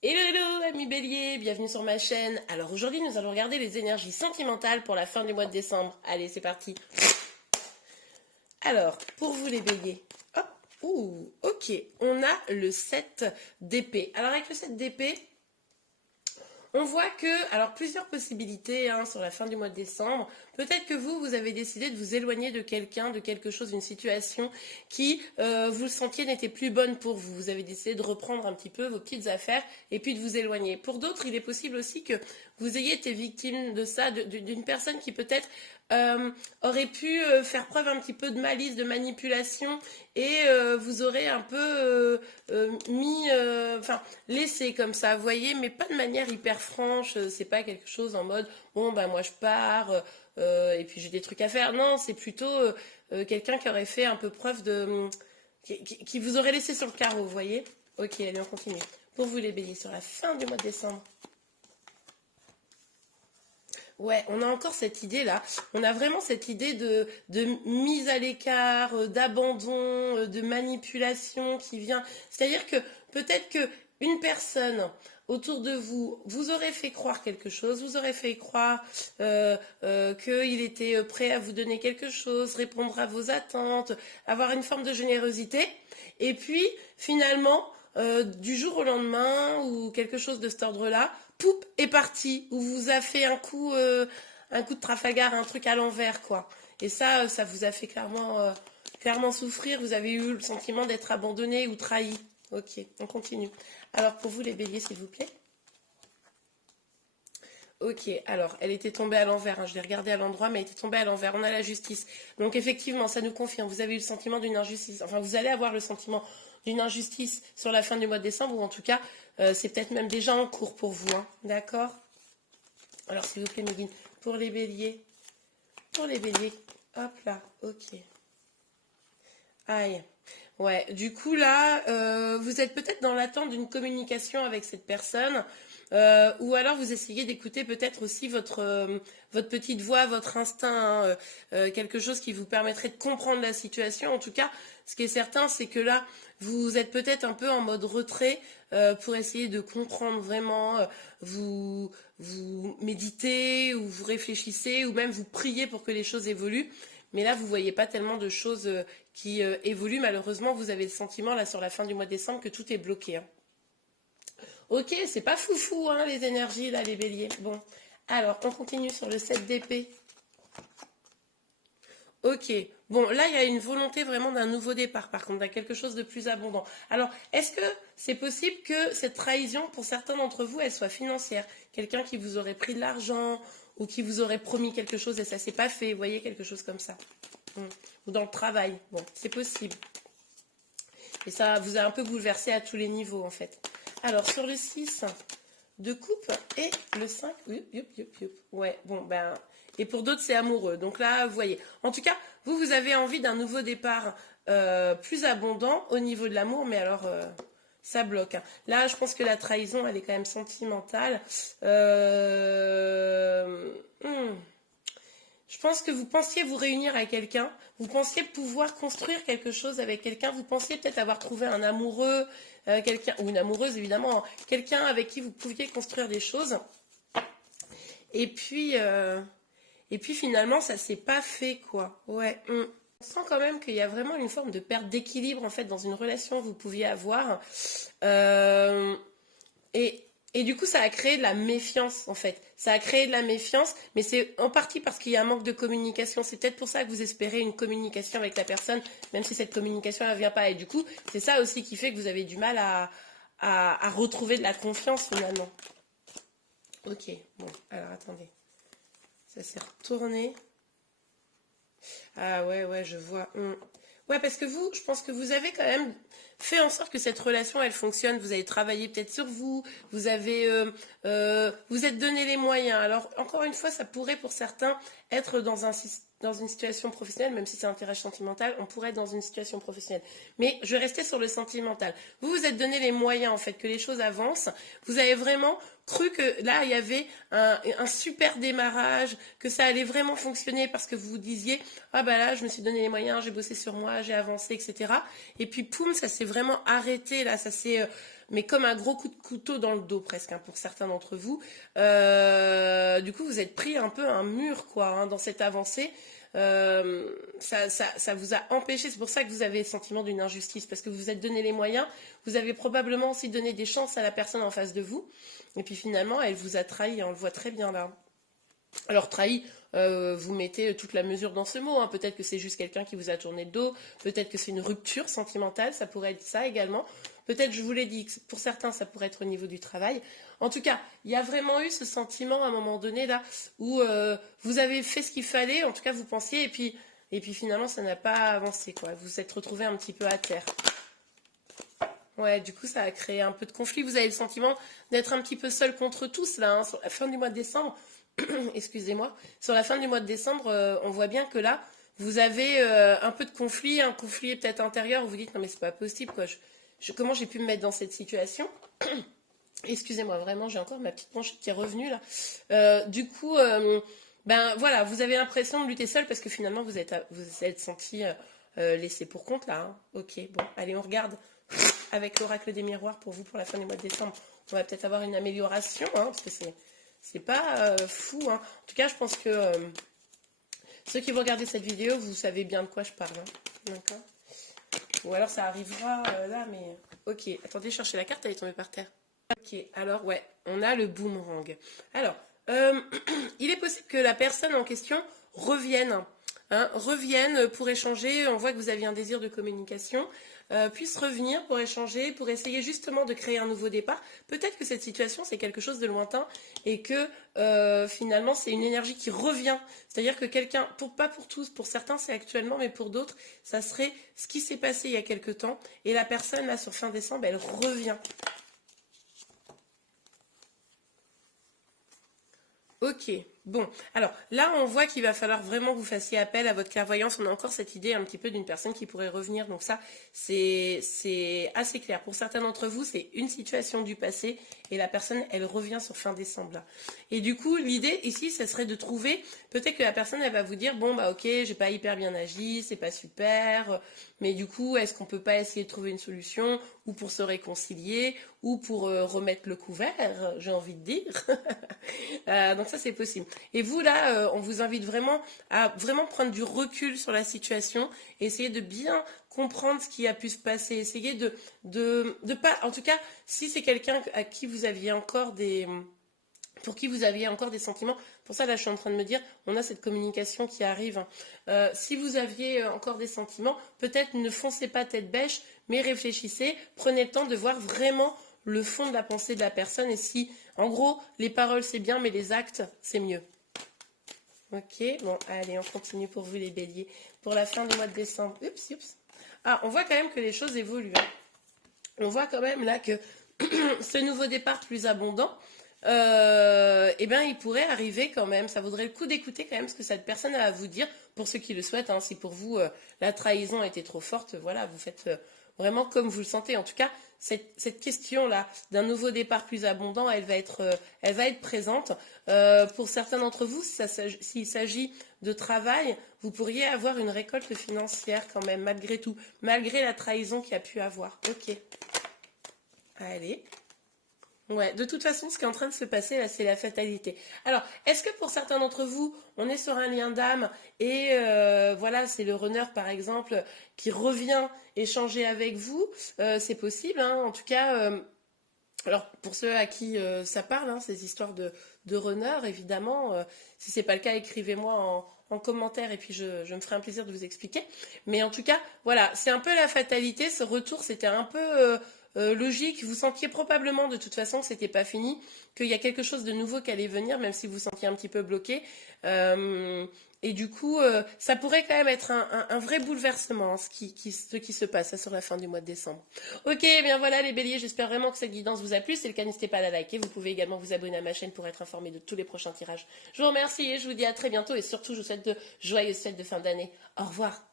Hello, hello, amis bélier, bienvenue sur ma chaîne. Alors aujourd'hui, nous allons regarder les énergies sentimentales pour la fin du mois de décembre. Allez, c'est parti. Alors, pour vous les béliers, hop, ok, on a le 7 d'épée. Alors avec le 7 d'épée, on voit que, alors plusieurs possibilités sur la fin du mois de décembre. Peut-être que vous avez décidé de vous éloigner de quelqu'un, de quelque chose, d'une situation qui, vous le sentiez, n'était plus bonne pour vous. Vous avez décidé de reprendre un petit peu vos petites affaires et puis de vous éloigner. Pour d'autres, il est possible aussi que vous ayez été victime de ça, d'une personne qui peut-être euh, aurait pu faire preuve un petit peu de malice, de manipulation et vous aurez un peu enfin laissé comme ça, vous voyez, mais pas de manière hyper franche. C'est pas quelque chose en mode bon bah moi je pars et puis j'ai des trucs à faire. Non, c'est plutôt quelqu'un qui aurait fait un peu preuve de qui vous aurait laissé sur le carreau, vous voyez. Ok, allez on continue. Pour vous les béliers, sur la fin du mois de décembre. Ouais, on a encore cette idée-là. On a vraiment cette idée de mise à l'écart, d'abandon, de manipulation qui vient. C'est-à-dire que peut-être que une personne autour de vous vous aurait fait croire quelque chose, vous aurait fait croire qu'il était prêt à vous donner quelque chose, répondre à vos attentes, avoir une forme de générosité. Et puis, finalement, du jour au lendemain ou quelque chose de cet ordre-là, poup, est parti, ou vous a fait un coup de Trafalgar, un truc à l'envers, quoi. Et ça vous a fait clairement souffrir. Vous avez eu le sentiment d'être abandonné ou trahi. Ok, on continue. Alors pour vous les béliers, s'il vous plaît. Ok, alors elle était tombée à l'envers, je l'ai regardée à l'endroit, mais elle était tombée à l'envers. On a la justice. Donc effectivement, ça nous confirme, vous avez eu le sentiment d'une injustice. Enfin, vous allez avoir le sentiment d'une injustice sur la fin du mois de décembre, ou en tout cas, c'est peut-être même déjà en cours pour vous. D'accord. Alors s'il vous plaît, Méline, pour les béliers. Pour les béliers. Hop là, ok. Aïe. Ouais, du coup là, vous êtes peut-être dans l'attente d'une communication avec cette personne, ou alors vous essayez d'écouter peut-être aussi votre petite voix, votre instinct, quelque chose qui vous permettrait de comprendre la situation. En tout cas, ce qui est certain, c'est que là, vous êtes peut-être un peu en mode retrait pour essayer de comprendre vraiment. Vous méditez ou vous réfléchissez ou même vous priez pour que les choses évoluent. Mais là, vous ne voyez pas tellement de choses qui évoluent. Malheureusement, vous avez le sentiment, là, sur la fin du mois de décembre, que tout est bloqué. Ok, c'est pas foufou, les énergies, là, les béliers. Bon, alors, on continue sur le 7 d'épée. Ok, bon, là, il y a une volonté vraiment d'un nouveau départ, par contre, d'un quelque chose de plus abondant. Alors, est-ce que c'est possible que cette trahison, pour certains d'entre vous, elle soit financière? Quelqu'un qui vous aurait pris de l'argent ou qui vous aurait promis quelque chose et ça s'est pas fait, vous voyez, quelque chose comme ça. Ou dans le travail, bon, c'est possible. Et ça vous a un peu bouleversé à tous les niveaux, en fait. Alors, sur le 6 de coupe et le 5, ouais, bon, ben, et pour d'autres, c'est amoureux. Donc là, vous voyez. En tout cas, vous avez envie d'un nouveau départ plus abondant au niveau de l'amour, mais alors, ça bloque. Là, je pense que la trahison, elle est quand même sentimentale. Je pense que vous pensiez vous réunir avec quelqu'un, vous pensiez pouvoir construire quelque chose avec quelqu'un, vous pensiez peut-être avoir trouvé un amoureux, quelqu'un, ou une amoureuse évidemment, quelqu'un avec qui vous pouviez construire des choses. Et puis, euh, et puis finalement, ça s'est pas fait, quoi. Ouais. On sent quand même qu'il y a vraiment une forme de perte d'équilibre en fait dans une relation que vous pouviez avoir. Euh, et, et du coup, ça a créé de la méfiance, en fait. Ça a créé de la méfiance, mais c'est en partie parce qu'il y a un manque de communication. C'est peut-être pour ça que vous espérez une communication avec la personne, même si cette communication ne vient pas. Et du coup, c'est ça aussi qui fait que vous avez du mal à retrouver de la confiance, finalement. Ok, bon, alors attendez. Ça s'est retourné. Ah ouais, ouais, je vois. Ouais, parce que vous, je pense que vous avez quand même fait en sorte que cette relation, elle fonctionne. Vous avez travaillé peut-être sur vous, vous êtes donné les moyens. Alors, encore une fois, ça pourrait pour certains être dans une situation professionnelle, même si c'est un tirage sentimental, on pourrait être dans une situation professionnelle. Mais je vais rester sur le sentimental. Vous vous êtes donné les moyens, en fait, que les choses avancent. Vous avez vraiment cru que là, il y avait un super démarrage, que ça allait vraiment fonctionner parce que vous vous disiez, ah bah là, je me suis donné les moyens, j'ai bossé sur moi, j'ai avancé, etc. Et puis, poum, ça s'est vraiment arrêté, là, ça s'est mais comme un gros coup de couteau dans le dos presque, hein, pour certains d'entre vous. Du coup, vous êtes pris un peu un mur, quoi, hein, dans cette avancée. Ça vous a empêché, c'est pour ça que vous avez le sentiment d'une injustice, parce que vous vous êtes donné les moyens, vous avez probablement aussi donné des chances à la personne en face de vous, et puis finalement, elle vous a trahi, on le voit très bien là. Alors trahi, vous mettez toute la mesure dans ce mot, hein. Peut-être que c'est juste quelqu'un qui vous a tourné le dos, peut-être que c'est une rupture sentimentale, ça pourrait être ça également. Peut-être, je vous l'ai dit, que pour certains, ça pourrait être au niveau du travail. En tout cas, il y a vraiment eu ce sentiment à un moment donné là où vous avez fait ce qu'il fallait, en tout cas vous pensiez, et puis finalement ça n'a pas avancé, quoi. Vous vous êtes retrouvé un petit peu à terre. Ouais, du coup, ça a créé un peu de conflit. Vous avez le sentiment d'être un petit peu seul contre tous là, hein, sur la fin du mois de décembre. Excusez-moi. Sur la fin du mois de décembre, on voit bien que là, vous avez un peu de conflit, un conflit peut-être intérieur. Où vous dites non mais c'est pas possible quoi. Comment j'ai pu me mettre dans cette situation? Excusez-moi, vraiment, j'ai encore ma petite bronchite qui est revenue là. Du coup, ben voilà, vous avez l'impression de lutter seul parce que finalement vous êtes senti laissé pour compte là, hein. Ok, bon, allez, on regarde avec l'oracle des miroirs pour vous pour la fin du mois de décembre. On va peut-être avoir une amélioration, hein, parce que c'est pas fou, hein. En tout cas, je pense que ceux qui vont regarder cette vidéo, vous savez bien de quoi je parle, hein. D'accord. Ou alors ça arrivera là, mais ok. Attendez, chercher la carte, elle est tombée par terre. Ok, alors ouais, on a le boomerang. Alors, il est possible que la personne en question revienne, hein, revienne pour échanger. On voit que vous aviez un désir de communication, puisse revenir pour échanger, pour essayer justement de créer un nouveau départ. Peut-être que cette situation, c'est quelque chose de lointain et que finalement, c'est une énergie qui revient. C'est-à-dire que quelqu'un, pas pour tous, pour certains, c'est actuellement, mais pour d'autres, ça serait ce qui s'est passé il y a quelque temps. Et la personne, là, sur fin décembre, elle revient. Ok, bon, alors là on voit qu'il va falloir vraiment que vous fassiez appel à votre clairvoyance. On a encore cette idée un petit peu d'une personne qui pourrait revenir, donc ça c'est assez clair. Pour certains d'entre vous, c'est une situation du passé et la personne elle revient sur fin décembre là. Et du coup, l'idée ici, ça serait de trouver, peut-être que la personne elle va vous dire bon bah ok, j'ai pas hyper bien agi, c'est pas super, mais du coup, est-ce qu'on peut pas essayer de trouver une solution ou pour se réconcilier ou pour remettre le couvert, j'ai envie de dire. Donc ça c'est possible. Et vous là, on vous invite vraiment à vraiment prendre du recul sur la situation, essayer de bien comprendre ce qui a pu se passer, essayer de pas, en tout cas, si c'est quelqu'un à qui vous aviez encore pour qui vous aviez encore des sentiments. Pour ça, là, je suis en train de me dire, on a cette communication qui arrive. Si vous aviez encore des sentiments, peut-être ne foncez pas tête bêche, mais réfléchissez, prenez le temps de voir vraiment le fond de la pensée de la personne et si, en gros, les paroles c'est bien, mais les actes c'est mieux. Ok, bon, allez, on continue pour vous les béliers. Pour la fin du mois de décembre. Oups, oups. Ah, on voit quand même que les choses évoluent, hein. On voit quand même là que ce nouveau départ plus abondant, eh bien, il pourrait arriver quand même. Ça vaudrait le coup d'écouter quand même ce que cette personne a à vous dire, pour ceux qui le souhaitent, hein. Si pour vous, la trahison était trop forte, voilà, vous faites vraiment comme vous le sentez. En tout cas, cette question-là d'un nouveau départ plus abondant, elle va être présente. Pour certains d'entre vous, s'il s'agit de travail, vous pourriez avoir une récolte financière quand même, malgré tout, malgré la trahison qu'il y a pu avoir. Ok. Allez. Ouais, de toute façon, ce qui est en train de se passer là, c'est la fatalité. Alors, est-ce que pour certains d'entre vous, on est sur un lien d'âme et voilà, c'est le runner par exemple qui revient échanger avec vous. C'est possible, hein. En tout cas, alors pour ceux à qui ça parle, hein, ces histoires de runner, évidemment, si c'est pas le cas, écrivez-moi en commentaire et puis je me ferai un plaisir de vous expliquer. Mais en tout cas, voilà, c'est un peu la fatalité. Ce retour, c'était un peu logique. Vous sentiez probablement de toute façon que c'était pas fini, qu'il y a quelque chose de nouveau qui allait venir, même si vous sentiez un petit peu bloqué. Et du coup, ça pourrait quand même être un vrai bouleversement, hein, ce qui se passe sur la fin du mois de décembre. Ok, eh bien voilà les béliers, j'espère vraiment que cette guidance vous a plu. Si c'est le cas, n'hésitez pas à la liker. Vous pouvez également vous abonner à ma chaîne pour être informé de tous les prochains tirages. Je vous remercie et je vous dis à très bientôt et surtout je vous souhaite de joyeuses fêtes de fin d'année. Au revoir.